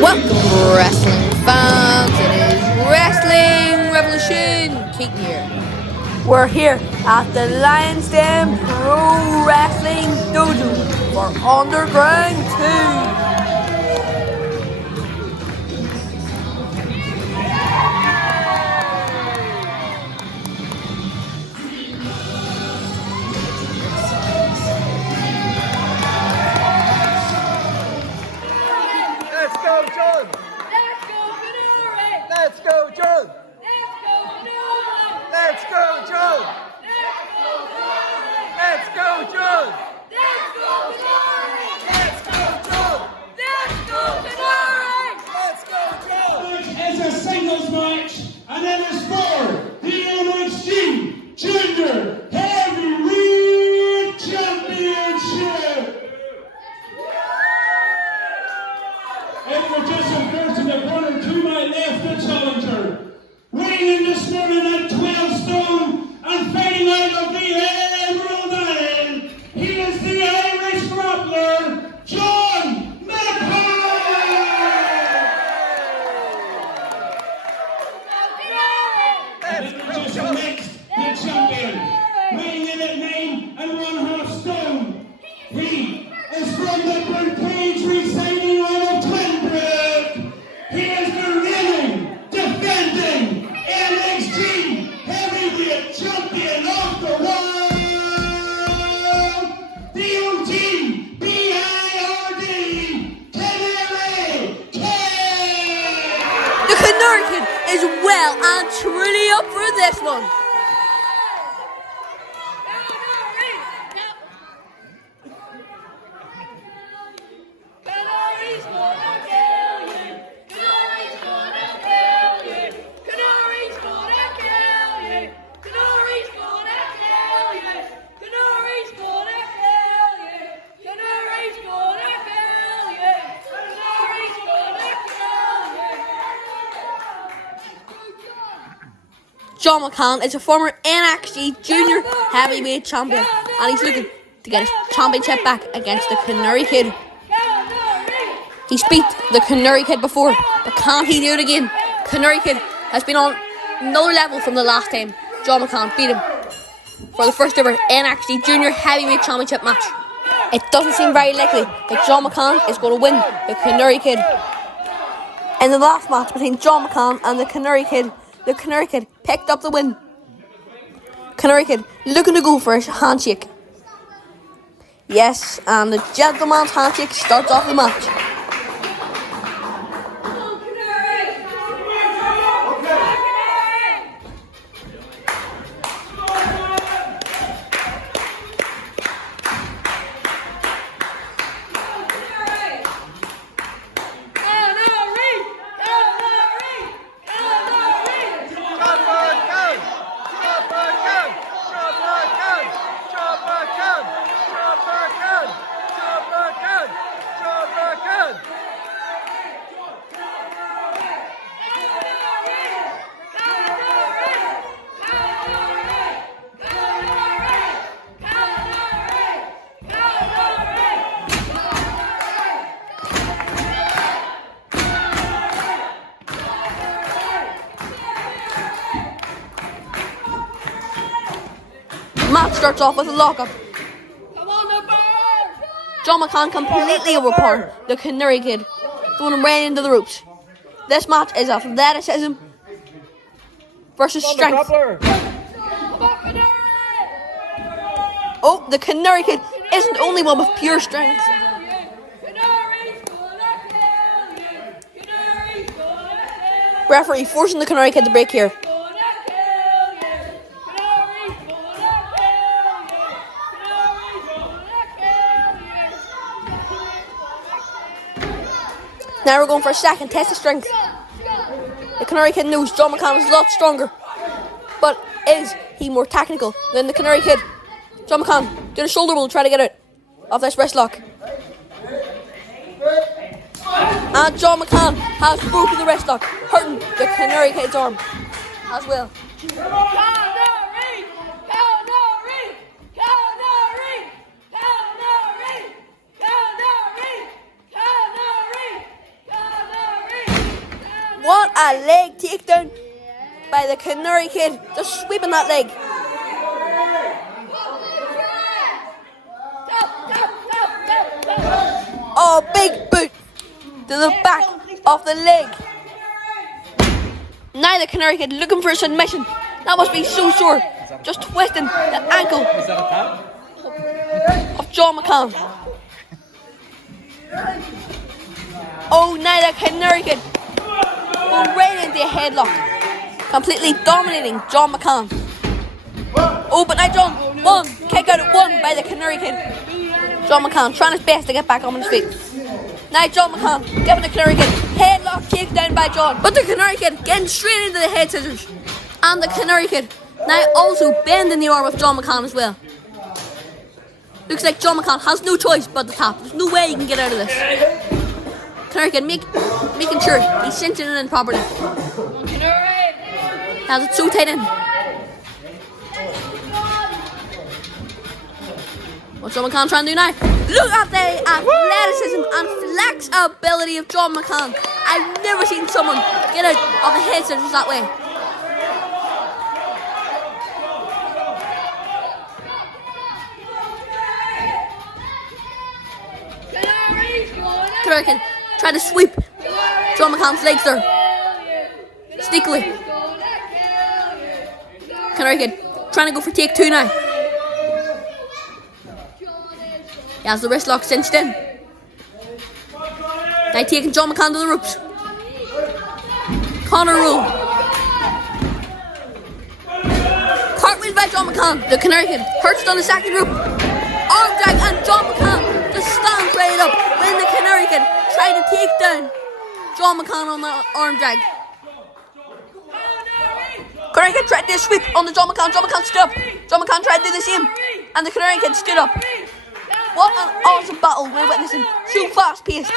Welcome, wrestling fans. It is Wrestling Revolution. Keaton here. We're here at the Lion's Den Pro Wrestling Dojo for Underground 2. Let's go, John! Let's go, John! Let's go, John! Let's go, John! Let's go, John! Let's go, John! It's a singles match, and it is for the NXG Junior Heavyweight Championship. And we're just referred to the corner to my left, the challenger. Weighing in this morning at 12 stone and fighting out of the Emerald Island, he is the Irish Grappler, John McCall! Just next, the champion, weighing in at 9 1/2 stone. He is from the Birdcage residing out of Twinbrook. He is the reigning, defending NXG heavyweight champion of the world, the OG BIRD Canary Kid. The Canary Kid is well and truly up for this one. John McCall is a former NXG Junior Heavyweight Champion, and he's looking to get his championship back against the Canary Kid. He's beat the Canary Kid before, but can he do it again? Canary Kid has been on another level from the last time John McCall beat him for the first ever NXG Junior Heavyweight Championship match. It doesn't seem very likely that John McCall is going to win the Canary Kid. In the last match between John McCall and the Canary Kid picked up the win. Canary Kid looking to go for a handshake. Yes, and the gentleman's handshake starts off the match. Match starts off with a lockup. John McCall completely overpowered the Canary Kid, throwing him right into the ropes. This match is athleticism versus strength. Oh, the Canary Kid isn't only one with pure strength. Referee forcing the Canary Kid to break here. Now we're going for a second test of strength. The Canary Kid knows John McCall is a lot stronger, but is he more technical than the Canary Kid? John McCall did a shoulder roll to try to get out of this wrist lock. And John McCall has broken the wrist lock, hurting the Canary Kid's arm as well. a leg takedown by the Canary Kid. Just sweeping that leg. Oh, big boot to the back of the leg. Now the Canary Kid looking for a submission. That must be so sore. Just twisting the ankle of John McCann. Oh, now the Canary Kid going right into a headlock, completely dominating John McCann. Oh, but now John, one, kick out at one by the Canary Kid. John McCann trying his best to get back on his feet. Now John McCann giving the Canary Kid headlock takedown by John. But the Canary Kid getting straight into the head scissors. And the Canary Kid now also bending the arm of John McCann as well. Looks like John McCann has no choice but to tap. There's no way he can get out of this. Canary Kid making sure he's cinching it in properly. Has it so tight in. What's John McCann trying to do now? Look at the athleticism and flexibility of John McCann. I've never seen someone get out of the head scissors that way. Canary Kid trying to sweep John McCann's legs there. Sneakily. Canary Kid trying to go for take two now. He has the wrist lock cinched in. Now taking John McCann to the ropes. Corner roll. Cartwheel by John McCann. The Canary Kid perched on the second rope. Arm drag and John McCann just stands right up when the Canary Kid tried to take down John McCann on the arm drag. Canary Kid tried to do a sweep on the John McCann. John McCann stood up. John McCann tried to do the same. And the Canary Kid stood up. What an awesome battle we're witnessing. So fast paced.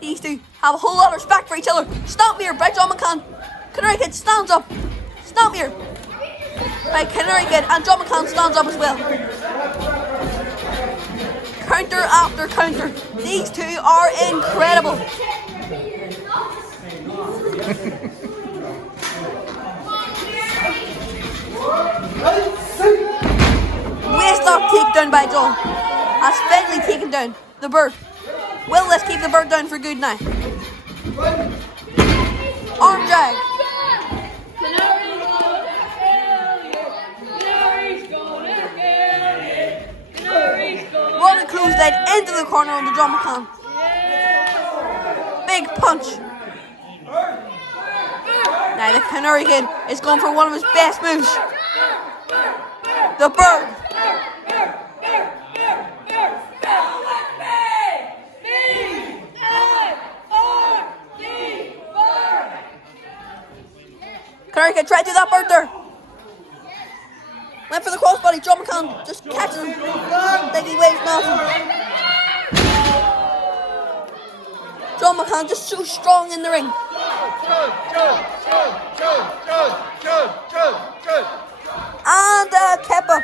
These two have a whole lot of respect for each other. Stomp here by John McCann. Canary Kid stands up. Stomp here by Canary Kid, and John McCann stands up as well. Counter after counter. These two are incredible. Waistlock takedown by John. Has finally taken down the bird. Will this keep the bird down for good now? Arm drag. Running clothesline into the corner on the John McCann. Big punch. Now the Canary Kid is going for one of his best moves. The bird. Canary Kid tried to do that bird there. Went for the crossbody. John McCann just catching him like he waves nothing. John McCann just so strong in the ring. And a kipper.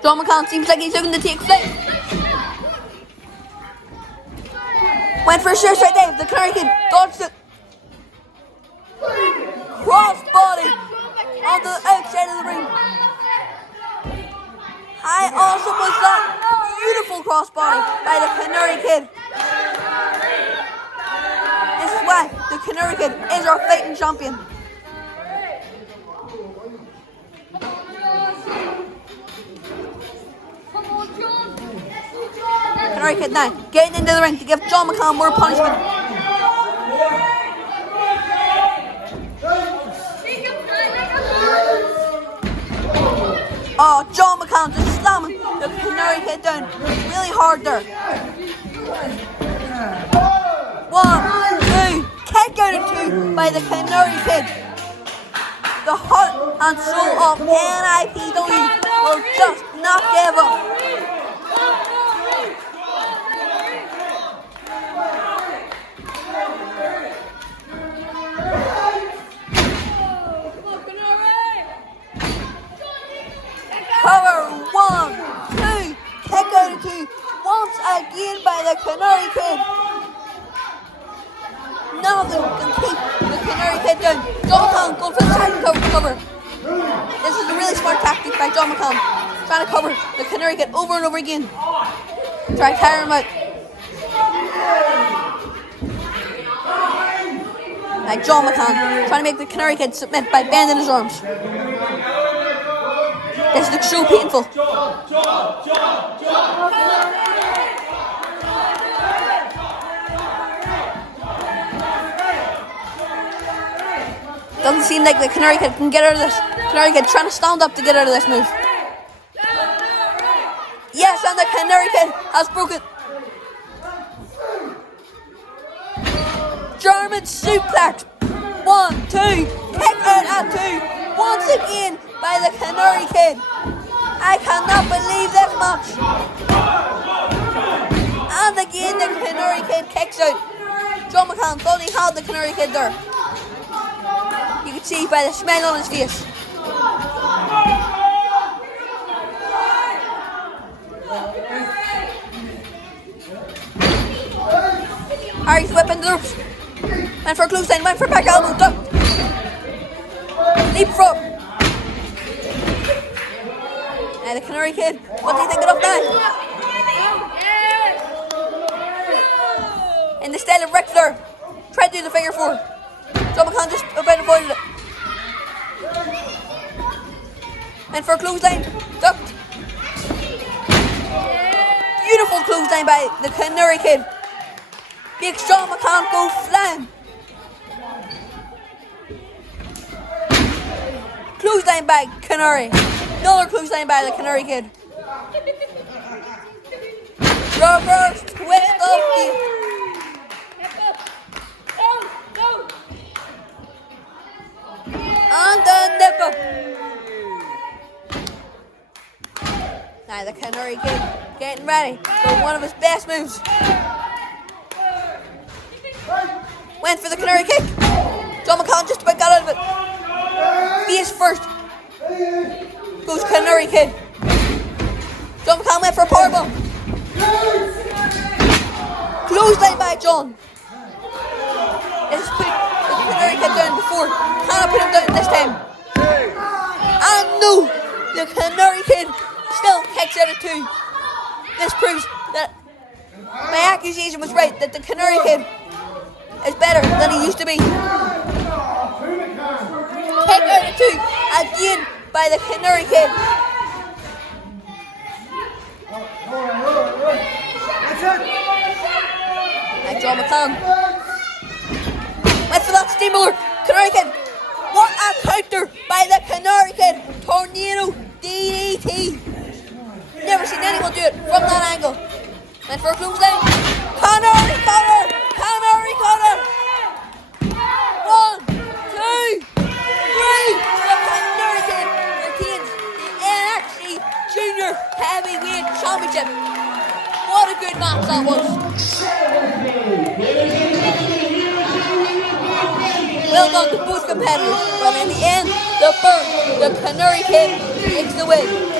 John McCann seems like he's looking to take flight. Went for a suicide dive. The Canary Kid dodged it. Crossbody on the outside of the ring. How awesome was that? Beautiful crossbody by the Canary Kid. This is why the Canary Kid is our fighting champion. Canary Kid now getting into the ring to give John McCann more punishment. Oh, John McCann just slamming the Canary Kid down really hard there. 1, 2, kick out at 2 by the Canary Kid. The heart and soul of NIPW will just not give up. Cover 1, again by the Canary Kid. None of them can keep the Canary Kid down. John McCann going for the second cover. This is a really smart tactic by John McCann. Trying to cover the Canary Kid over and over again. Try to tire him out. Like John McCann, trying to make the Canary Kid submit by bending his arms. This looks so painful. Doesn't seem like the Canary Kid can get out of this. Canary Kid trying to stand up to get out of this move. Yes, and the Canary Kid has broken. German suplex. 1, 2. Kick out at 2. Once again by the Canary Kid. I cannot believe this match. And again the Canary Kid kicks out. John McCann thought he had the Canary Kid there. You can see by the smile on his face. Harry's whipping the ropes. Went for a clothesline, went for a back elbow, ducked. Leapfrog. Now the Canary Kid, what's he thinking of now? In the style of Ric Flair, tried to do the figure four. John McCann just about avoided it. Went for a clothesline, ducked. Beautiful clothesline by the Canary Kid. Makes John McCann go flying. Clothesline by Canary. Another clothesline by the Canary Kid. Reverse twist of the. And the nipple. Now the Canary Kid getting ready for one of his best moves. Went for the Canary Kick. John McCann just about got out of it. Face first. Goes Canary Kid. John McCann went for a powerbomb. Clothesline by John. This has put the Canary Kid down before. Cannot put him down this time. And no, the Canary Kid still kicks out at 2. This proves that my accusation was right, that the Canary Kid is better than he used to be. Kick out at 2 again by the Canary Kid. And John McCann went for that steamroller. Canary Kid. What a counter by the Canary Kid. Tornado DDT. Never seen anyone do it from that angle. Went for a clothesline. Canary cutter. Canary cutter. 1, 2, 3. The Canary Kid retains the NXG Junior Heavyweight Championship. What a good match that was. Well done to both competitors, but in the end, the Canary Kid takes the win.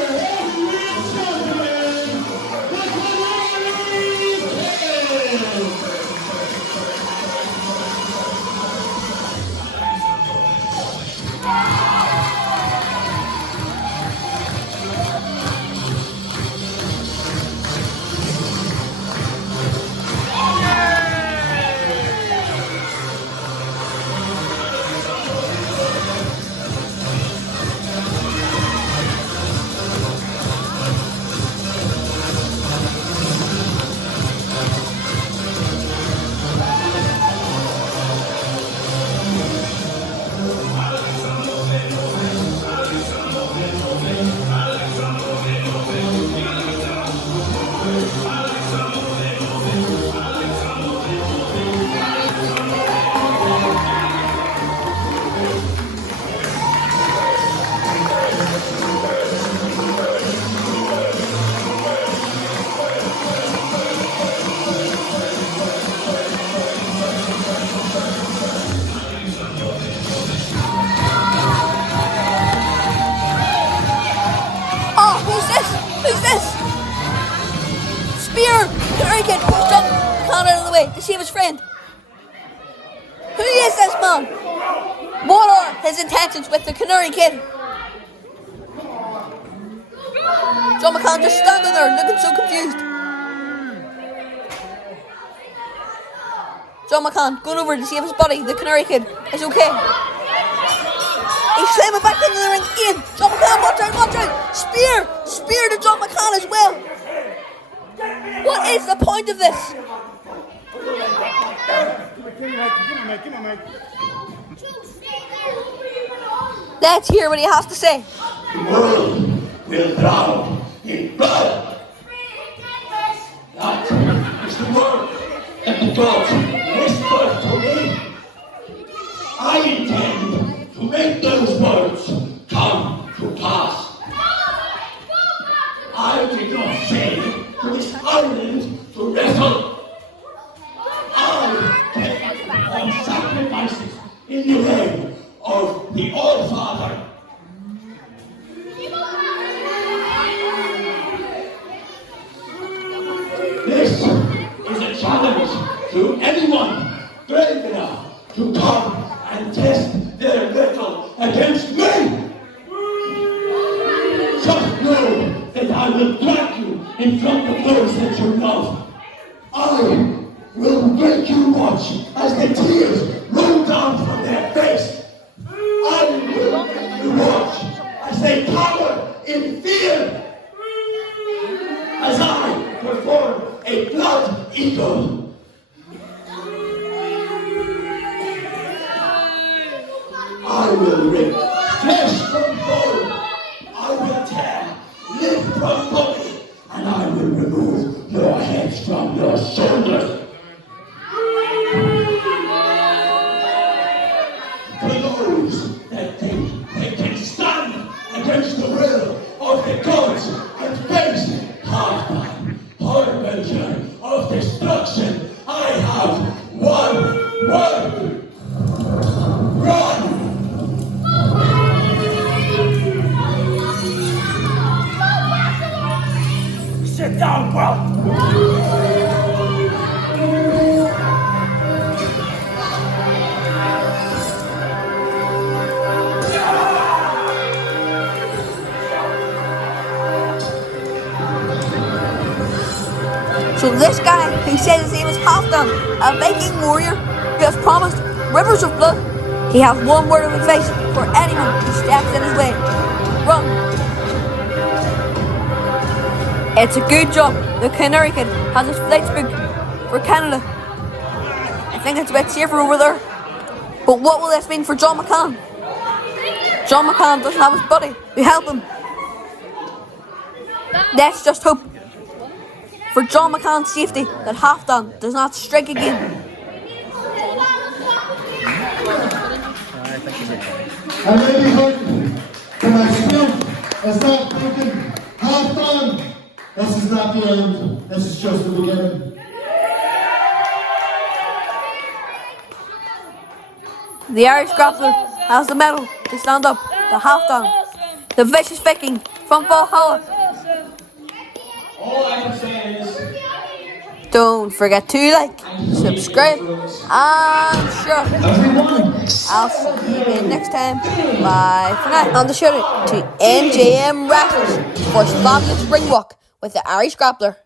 Canary Kid pushed John McCann out of the way to save his friend. Who is this man? What are his intentions with the Canary Kid? John McCann just standing there looking so confused. John McCann going over to see if his buddy, the Canary Kid, is okay. He's slamming back into the ring again. John McCann, watch out, watch out. Spear to John McCann as well. What is the point of this? Let's hear what he has to say. The world will drown in blood. That is the word that the gods whispered to me. I intend to make those words come to pass. I did not say to this island to wrestle. I take on sacrifices in the name of the All-Father. This is a challenge to anyone brave enough to come and test their mettle against me. Just know that I will drag you in front of those that you love. I will make you watch as the tears roll down from their face. I will make you watch as they cower in fear. As I perform a blood eagle. I will rip flesh from bone. I will tear limb from body. And I will remove your heads from your shoulders. For those that think they can stand against the will of the gods and face harbinger of destruction, I have one word. Run! Sit down, bro! So this guy, who says his name is Halfdan, a Viking warrior who has promised rivers of blood, he has one word of advice for anyone who steps in his way. Run. It's a good job the Canary Kid has his flights booked for Canada. I think it's a bit safer over there. But what will this mean for John McCann? John McCann doesn't have his buddy who help him. Let's just hope for John McCann's safety that Halfdan does not strike again. I may be hurting, but my strength is not broken. Halfdan! This is not the end. This is just the beginning. The Irish Grappler has the medal to stand up to Halfdan, the vicious Viking from Valhalla. All I can say is, Don't forget to like, subscribe, and share. I'll see you again next time. Bye for now. And the shout out to NJM Wrestlers for his fabulous ring walk with the Irish Grappler.